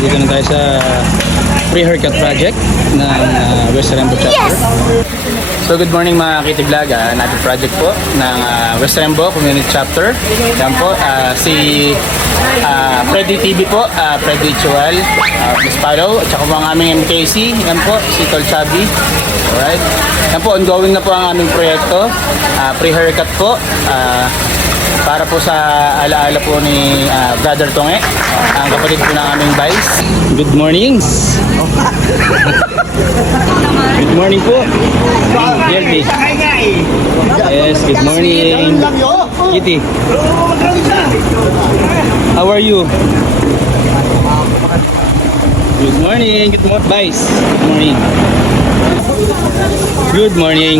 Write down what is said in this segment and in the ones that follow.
Nandito na tayo sa pre-haircut project ng West Rembo chapter. So good morning mga Kitty Vlog, natin project po ng West Rembo Community Chapter. Yan po, si Freddy TV po, Freddy Chual, please follow. At saka po ang aming MKC, yan po, si Tol Chubby. Alright. Yan po, ongoing na po ang aming proyekto, pre-haircut po. Para po sa alaala po ni Brother Tonge, ang kapatid po ng aming Vice. Good morning! Good morning po! Yerdy. Yes, good morning! Kitty! How are you? Good morning! Good morning, Vice! Good morning! Good morning!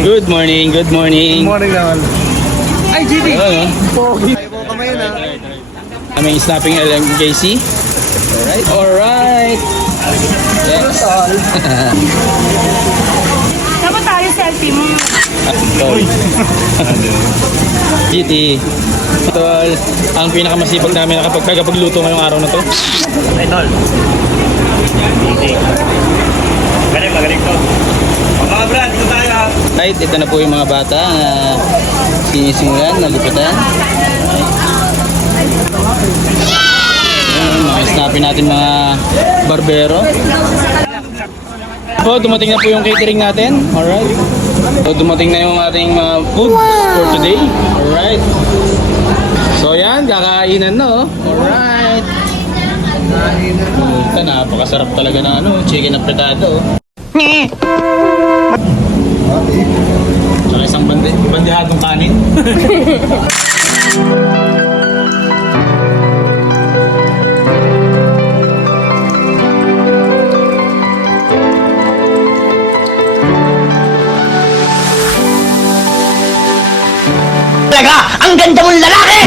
Good morning! Good morning! Good morning naman. Ay, GD! Pogi! Ay, po kamay na. Aming snapping LMKC. Alright, alright. Yes. Dapat tayo selfie mo. GT. Ito ang pinakamasipag namin nakapagpagluto ngayong araw na to. Ay, Tol. Magaling to. Mga brad, ito tayo ha. Right, ito na po yung mga bata na sinisimulan, nalipitan. Mga snapping natin mga barbero. So, dumating na po yung catering natin. Alright. So, dumating na yung ating mga food for today. Alright. So, yan. Kakainan na, oh. Alright. Ito, napakasarap talaga na chicken apretado, oh. Saka isang bandihadong kanin. Talaga, ang ganda mong lalaki!